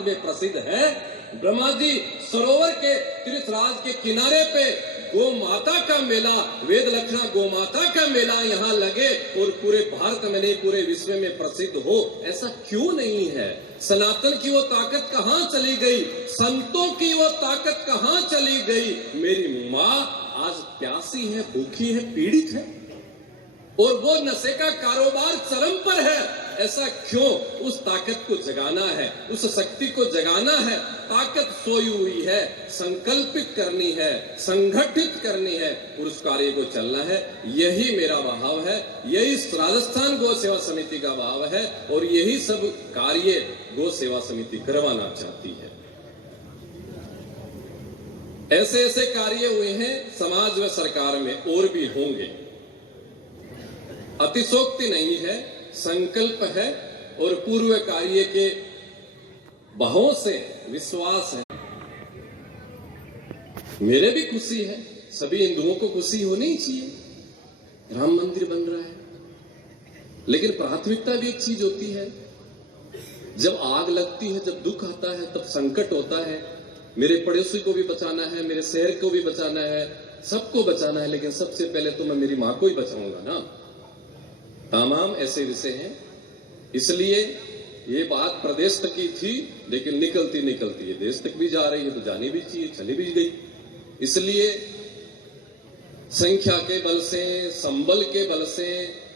में प्रसिद्ध है। ब्रह्मा जी सरोवर के तीर्थराज के किनारे पे गो माता का मेला, वेद लक्षणा गो माता का मेला यहाँ लगे और पूरे भारत में नहीं पूरे विश्व में प्रसिद्ध हो, ऐसा क्यों नहीं है? सनातन की वो ताकत कहाँ चली गई? संतों की वो ताकत कहाँ चली गई? मेरी माँ आज प्यासी है, भूखी है, पीड़ित है और वो नशे का कारोबार चरम पर है। ऐसा क्यों? उस ताकत को जगाना है, उस शक्ति को जगाना है। ताकत सोई हुई है, संकल्पित करनी है, संगठित करनी है और उस कार्य को चलना है। यही मेरा भाव है, यही राजस्थान गौ सेवा समिति का भाव है और यही सब कार्य गौ सेवा समिति करवाना चाहती है। ऐसे ऐसे कार्य हुए हैं समाज व सरकार में, और भी होंगे। अतिशोक्ति नहीं है, संकल्प है और पूर्व कार्य के भावों से विश्वास है। मेरे भी खुशी है, सभी हिंदुओं को खुशी होनी चाहिए। राम मंदिर बन रहा है, लेकिन प्राथमिकता भी एक चीज होती है। जब आग लगती है, जब दुख आता है, तब संकट होता है। मेरे पड़ोसी को भी बचाना है, मेरे शहर को भी बचाना है, सबको बचाना है, लेकिन सबसे पहले तो मैं मेरी मां को ही बचाऊंगा ना। तमाम ऐसे विषय हैं। इसलिए ये बात प्रदेश तक की थी, लेकिन निकलती निकलती है देश तक भी जा रही है, तो जानी भी चाहिए, चली भी गई। इसलिए संख्या के बल से, संबल के बल से,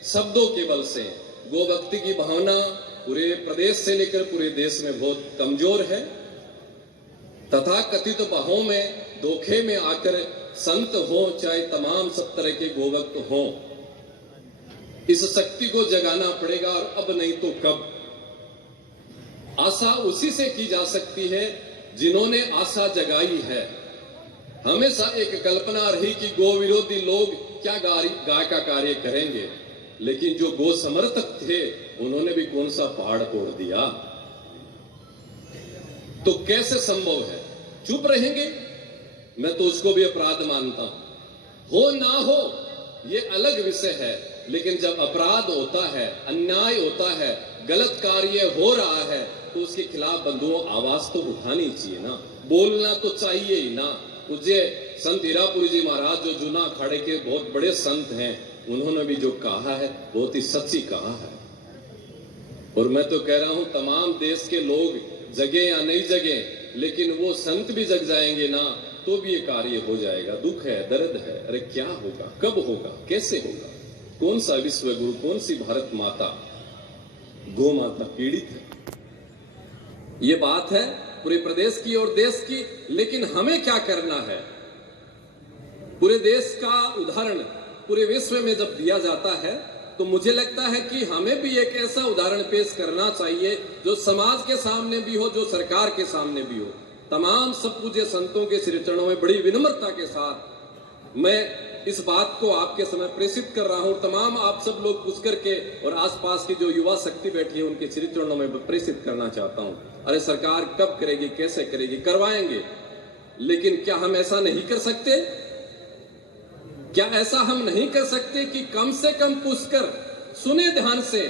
शब्दों के बल से गो भक्ति की भावना पूरे प्रदेश से लेकर पूरे देश में बहुत कमजोर है। तथा कथित बाहों में, धोखे में आकर संत हो, चाहे तमाम सब तरह के गोभक्त हो, इस शक्ति को जगाना पड़ेगा। और अब नहीं तो कब? आशा उसी से की जा सकती है जिन्होंने आशा जगाई है। हमेशा एक कल्पना रही कि गो विरोधी लोग क्या गाय का कार्य करेंगे, लेकिन जो गो समर्थक थे उन्होंने भी कौन सा पहाड़ तोड़ दिया। तो कैसे संभव है? चुप रहेंगे? मैं तो उसको भी अपराध मानता हूं। हो ना हो ये अलग विषय है, लेकिन जब अपराध होता है, अन्याय होता है, गलत कार्य हो रहा है, तो उसके खिलाफ बंधुओं आवाज तो उठानी चाहिए ना, बोलना तो चाहिए ही ना। पूज्य संत हीरापुरी जी महाराज जो जूना अखाड़े के बहुत बड़े संत हैं, उन्होंने भी जो कहा है बहुत ही सच्ची कहा है। और मैं तो कह रहा हूं तमाम देश के लोग जगे या नहीं जगे, लेकिन वो संत भी जग जाएंगे ना, तो भी ये कार्य हो जाएगा। दुख है, दर्द है, अरे क्या होगा, कब होगा, कैसे होगा? कौन सा विश्व गुरु, कौन सी भारत माता, गो माता पीड़ित है? ये बात है पूरे प्रदेश की और देश की। लेकिन हमें क्या करना है? पूरे देश का उदाहरण पूरे विश्व में जब दिया जाता है, तो मुझे लगता है कि हमें भी एक ऐसा उदाहरण पेश करना चाहिए जो समाज के सामने भी हो, जो सरकार के सामने भी हो। तमाम सब पूज्य संतों के श्री चरणों में बड़ी विनम्रता के साथ मैं इस बात को आपके समय प्रेषित कर रहा हूं। तमाम आप सब लोग पुष्कर के और आसपास की जो युवा शक्ति बैठी है, उनके श्री चरणों में प्रेषित करना चाहता हूं। अरे सरकार कब करेगी, कैसे करेगी? करवाएंगे, लेकिन क्या हम ऐसा नहीं कर सकते? क्या ऐसा हम नहीं कर सकते कि कम से कम पुष्कर सुने ध्यान से?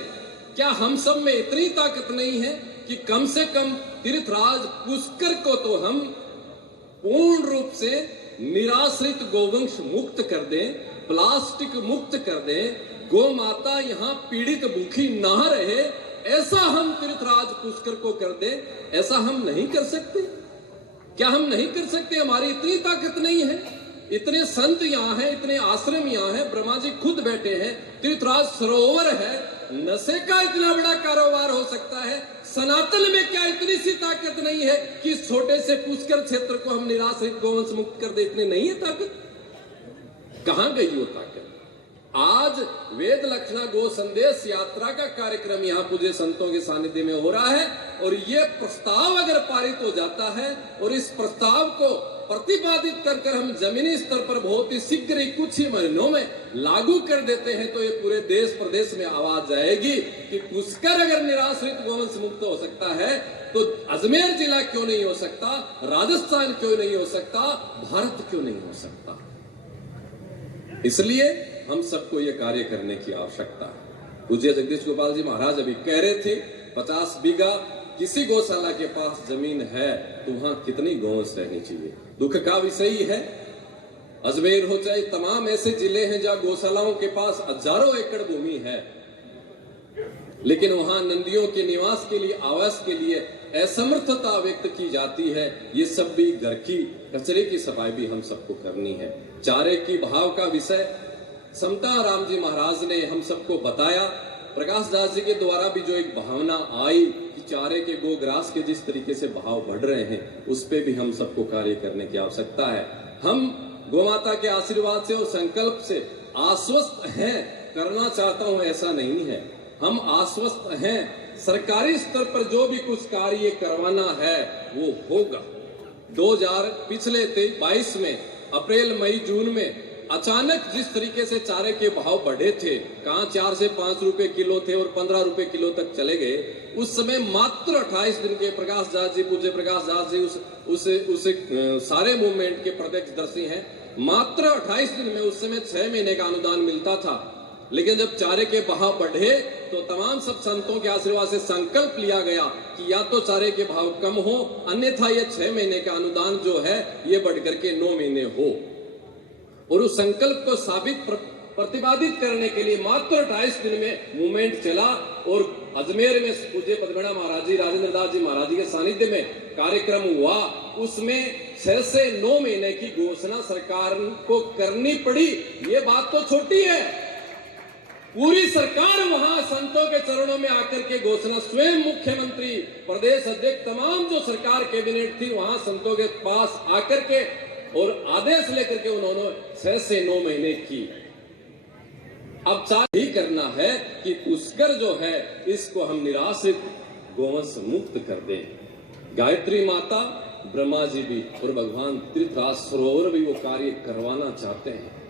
क्या हम सब में इतनी ताकत नहीं है कि कम से कम तीर्थराज पुष्कर को तो हम पूर्ण रूप से निराश्रित गोवंश मुक्त कर दें, प्लास्टिक मुक्त कर दें, गो माता यहाँ पीड़ित भूखी ना रहे, ऐसा हम तीर्थराज पुष्कर को कर दें? ऐसा हम नहीं कर सकते? क्या हम नहीं कर सकते? हमारी इतनी ताकत नहीं है? इतने संत यहाँ हैं, इतने आश्रम यहाँ हैं, ब्रह्मा जी खुद बैठे हैं, तीर्थराज सरोवर है, नशे का इतना बड़ा कारोबार हो सकता है। सनातन में क्या इतनी सी ताकत नहीं है कि छोटे से पुष्कर क्षेत्र को हम निराश्रित गोवंश मुक्त कर दे? इतनी नहीं है ताकत? कहां गई वो ताकत? आज वेद लक्षणा गो संदेश यात्रा का कार्यक्रम यहाँ पूज्य संतों के सानिध्य में हो रहा है, और ये प्रस्ताव अगर पारित हो जाता है और इस प्रस्ताव को प्रतिपादित कर हम जमीनी स्तर पर बहुत ही शीघ्र ही कुछ ही महीनों में लागू कर देते हैं, तो ये पूरे देश प्रदेश में आवाज जाएगी कि पुष्कर अगर निराश्रित गोवंश मुक्त हो सकता है, तो अजमेर जिला क्यों नहीं हो सकता? राजस्थान क्यों नहीं हो सकता? भारत क्यों नहीं हो सकता? इसलिए हम सबको यह कार्य करने की आवश्यकता है। पूज्य जगदीश गोपाल जी महाराज अभी कह रहे थे 50 बीघा किसी गौशाला के पास जमीन है तो वहां कितनी गौस रहनी चाहिए। दुख का विषय ही है, अजमेर हो चाहे तमाम ऐसे जिले हैं जहां गौशालाओं के पास हजारों एकड़ भूमि है, लेकिन वहां नंदियों के निवास के लिए, आवास के लिए असमर्थता व्यक्त की जाती है। ये सब भी घर की कचरे की सफाई भी हम सबको करनी है। चारे की भाव का विषय समता राम जी महाराज ने हम सबको बताया। प्रकाश दास जी के द्वारा भी जो एक भावना आई कि चारे के गोग्रास के जिस तरीके से भाव बढ़ रहे हैं, उस पे भी हम सबको कार्य करने की आवश्यकता है। हम गोमाता के आशीर्वाद से और संकल्प से आश्वस्त हैं, करना चाहता हूं ऐसा नहीं है, हम आश्वस्त हैं। सरकारी स्तर पर जो भी कुछ कार्य करवाना है वो होगा। पिछले 22 में अप्रैल मई जून में अचानक जिस तरीके से चारे के भाव बढ़े थे, कहां 4 से 5 रुपए किलो थे और 15 रुपए किलो तक चले गए, उस समय मात्र 28 दिन के प्रकाश दास जी, पूज्य प्रकाश दास जी उस सारे मूवमेंट के प्रत्यक्षदर्शी हैं। मात्र 28 दिन में उस समय 6 महीने का अनुदान मिलता था। लेकिन जब चारे के भाव बढ़े तो तमाम सब संतों के आशीर्वाद से संकल्प लिया गया कि या तो चारे के भाव कम हो, अन्यथा ये 6 महीने का अनुदान जो है ये बढ़ करके 9 महीने हो। और उस संकल्प को प्रतिपादित करने के लिए मात्र 28 दिन में मूवमेंट चला और अजमेर में पूज्य पद्मनाभ महाराज जी, राजेंद्र दास जी महाराज जी के सानिध्य में कार्यक्रम हुआ। उसमें 6 से 9 महीने की घोषणा सरकार को करनी पड़ी। ये बात तो छोटी है, पूरी सरकार वहां संतों के चरणों में आकर के घोषणा, स्वयं मुख्यमंत्री, प्रदेश अध्यक्ष, तमाम जो सरकार कैबिनेट थी वहां संतों के पास आकर के और आदेश लेकर के उन्होंने 6 से 9 महीने की। अब ही करना है कि पुष्कर जो है इसको हम निराश्रित गोवंश मुक्त कर दें। गायत्री माता, ब्रह्मा जी भी और भगवान तीर्थराज सरोवर भी वो कार्य करवाना चाहते हैं,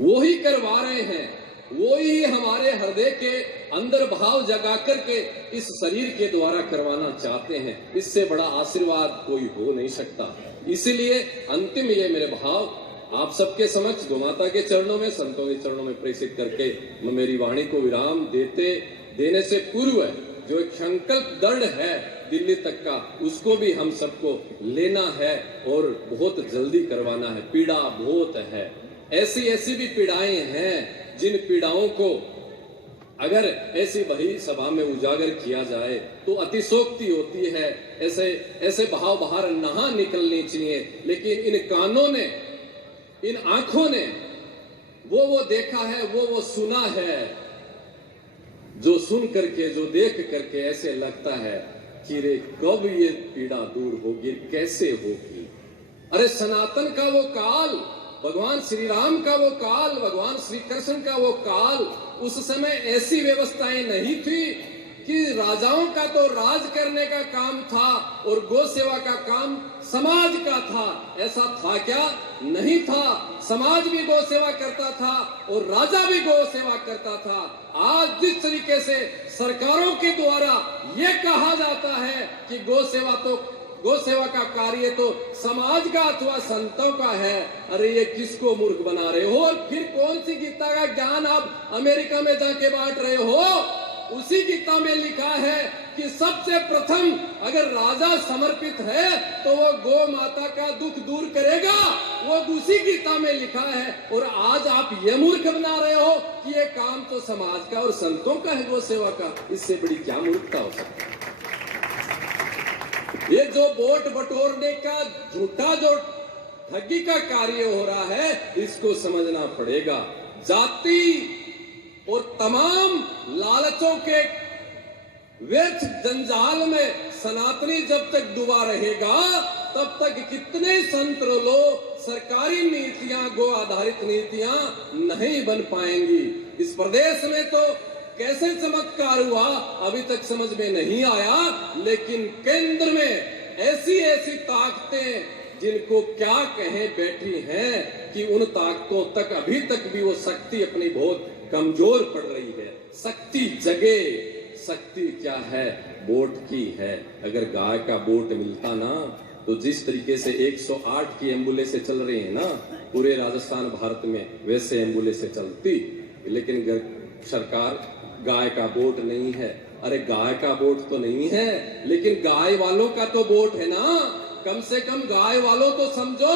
वो ही करवा रहे हैं। वो ही हमारे हृदय के अंदर भाव जगा करके इस शरीर के द्वारा करवाना चाहते हैं। इससे बड़ा आशीर्वाद कोई हो नहीं सकता। इसीलिए अंतिम ये मेरे भाव आप सबके समक्ष गोमाता के चरणों में, संतों के चरणों में प्रेषित करके मैं मेरी वाणी को विराम देने से पूर्व जो एक संकल्प दृढ़ है दिल्ली तक का, उसको भी हम सबको लेना है और बहुत जल्दी करवाना है। पीड़ा बहुत है, ऐसी भी पीड़ाएं हैं जिन पीड़ाओं को अगर ऐसी बड़ी सभा में उजागर किया जाए तो अतिशोक्ति होती है। ऐसे भाव बाहर नहा निकलनी चाहिए। लेकिन इन कानों ने, इन आंखों ने वो देखा है, वो सुना है, जो सुन करके, जो देख करके ऐसे लगता है कि रे कब ये पीड़ा दूर होगी, कैसे होगी। अरे सनातन का वो काल, भगवान श्री राम का वो काल, भगवान श्री कृष्ण का वो काल, उस समय ऐसी व्यवस्थाएं नहीं थी कि राजाओं का तो राज करने का काम था और गौ सेवा का काम समाज का था। ऐसा था क्या? नहीं था। समाज भी गौ सेवा करता था और राजा भी गौ सेवा करता था। आज जिस तरीके से सरकारों के द्वारा ये कहा जाता है कि गौ सेवा का कार्य तो समाज का अथवा संतों का है, अरे ये किसको मूर्ख बना रहे हो? और फिर कौन सी गीता का ज्ञान आप अमेरिका में जाके बांट रहे हो? उसी गीता में लिखा है कि सबसे प्रथम अगर राजा समर्पित है तो वो गौ माता का दुख दूर करेगा। वो उसी गीता में लिखा है। और आज आप ये मूर्ख बना रहे हो कि ये काम तो समाज का और संतों का है, गौ सेवा का। इससे बड़ी क्या मूर्खता हो सकती है? ये जो वोट बटोरने का झूठा जो ठगी का कार्य हो रहा है, इसको समझना पड़ेगा। जाति और तमाम लालचों के व्यर्थ जंजाल में सनातनी जब तक डूबा रहेगा, तब तक कितने संत लोग सरकारी नीतियां, गो आधारित नीतियां नहीं बन पाएंगी। इस प्रदेश में तो कैसे चमत्कार हुआ अभी तक समझ में नहीं आया। लेकिन केंद्र में ऐसी ताकतें जिनको क्या कहें बैठी हैं कि उन ताकतों तक अभी तक भी वो शक्ति अपनी बहुत कमजोर पड़ रही है। शक्ति जगे। शक्ति क्या है? वोट की है। अगर गाय का वोट मिलता ना, तो जिस तरीके से 108 की एम्बुलेंसें चल रही है ना पूरे राजस्थान भारत में, वैसे एम्बुलेंसें चलती। लेकिन सरकार गाय का वोट नहीं है, अरे गाय का वोट तो नहीं है, लेकिन गाय वालों का तो वोट है ना। कम से कम गाय वालों तो समझो,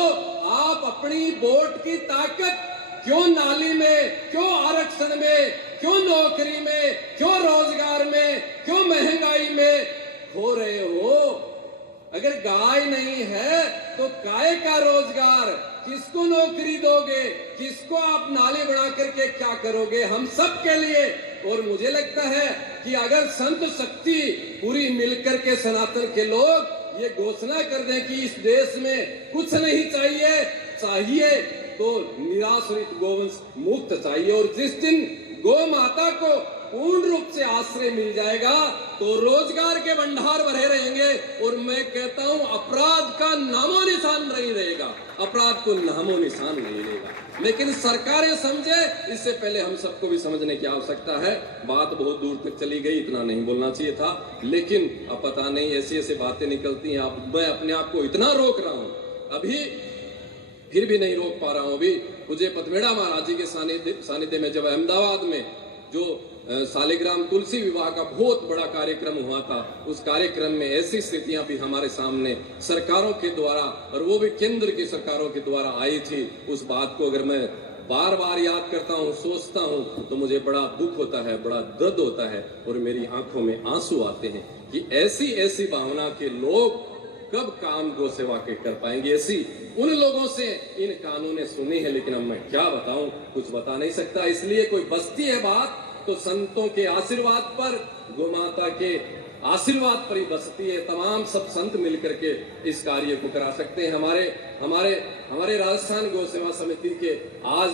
आप अपनी वोट की ताकत क्यों नाली में, क्यों आरक्षण में, क्यों नौकरी में, क्यों रोजगार में, क्यों महंगाई में खो रहे हो? अगर गाय नहीं है तो काय का रोजगार, किसको नौकरी दोगे, किसको आप नाली बना करके क्या करोगे? हम सब के लिए। और मुझे लगता है कि अगर संत शक्ति पूरी मिलकर के सनातन के लोग ये घोषणा कर दें कि इस देश में कुछ नहीं चाहिए तो निराश्रित गोवंश मुक्त चाहिए, और जिस दिन गौ माता को पूर्ण रूप से आश्रय मिल जाएगा तो रोजगार के भंडार भरे रहेंगे, और मैं कहता हूं अपराध का नामो निशान नहीं रहेगा, अपराध को नामो निशान नहीं रहेगा। लेकिन सरकारें समझे, इससे पहले हम सबको भी समझने की आवश्यकता है। बात बहुत दूर तक चली गई, इतना नहीं बोलना चाहिए था, लेकिन अब पता नहीं ऐसी ऐसी बातें निकलती हैं। अब मैं अपने आप को इतना रोक रहा हूं, अभी फिर भी नहीं रोक पा रहा हूं। अभी मुझे पथमेड़ा महाराज जी के सानिध्य में जब अहमदाबाद में जो सालिग्राम तुलसी विवाह का बहुत बड़ा कार्यक्रम हुआ था, उस कार्यक्रम में ऐसी स्थितियां भी हमारे सामने सरकारों के द्वारा, और वो भी केंद्र की सरकारों के द्वारा आई थी। उस बात को अगर मैं बार बार याद करता हूं, सोचता हूं, तो मुझे बड़ा दुख होता है, बड़ा दर्द होता है, और मेरी आंखों में आंसू आते हैं कि ऐसी ऐसी भावना के लोग कब काम गौ सेवा के कर पाएंगे। ऐसी उन लोगों से इन कानूनें सुनी है, लेकिन अब मैं क्या बताऊं, कुछ बता नहीं सकता। इसलिए कोई बसती है बात तो संतों के आशीर्वाद पर, गौ माता के आशीर्वाद पर ही बसती है। तमाम सब संत मिलकर के इस कार्य को करा सकते हैं। हमारे राजस्थान गौ सेवा समिति के आज